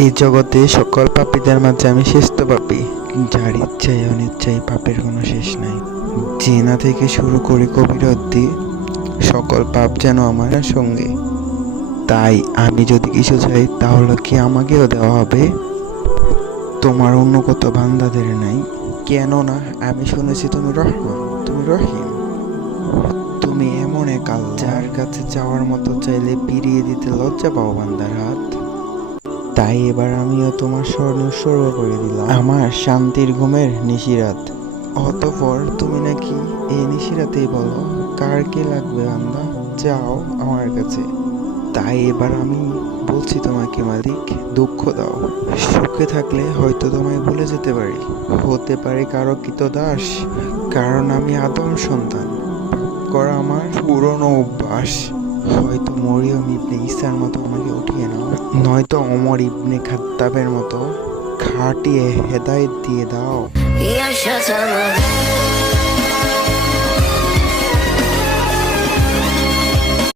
এই জগতে সকল পাপীদের মাঝে আমি শ্রেষ্ঠ পাপী, যার ইচ্ছায় অনিচ্ছায় পাপের কোনো শেষ নাই। জিনা থেকে শুরু করে কবিরা অবধি সকল পাপ যেন আমার সঙ্গে। তাই আমি যদি কিছু চাই তাহলে কি আমাকেও দেওয়া হবে? তোমার অন্য কত বান্দাদের নাই? কেননা আমি শুনেছি তুমি রহমান, তুমি রহিম, তুমি এমন এক আল্লাহ যার কাছে যাওয়ার মতো চাইলে ফিরিয়ে দিতে লজ্জা পাও বান্দার হাত। তাই এবার আমিও তোমার স্মরণ উৎসর্গ করে দিলাম আমার শান্তির ঘুমের নিশিরাত। অতঃপর তুমি নাকি এই নিশিরাতেই বলো কার কি লাগবে বান্দা, যাও আমার কাছে। তাই এবার আমি বলছি তোমাকে মালিক, দুঃখ দাও। সুখে থাকলে হয়তো তোমায় ভুলে যেতে পারি, হতে পারে কারো কৃতদাস, কারণ আমি আদম সন্তান, করা আমার পুরনো অভ্যাস। হয়তো মরিয়ম ইবনে ঈসার মতো আমাকে উঠিয়ে নাও, নয়তো ওমর ইবনে খাত্তাবের মতো খাটিয়ে হেদায়েত দিয়ে দাও।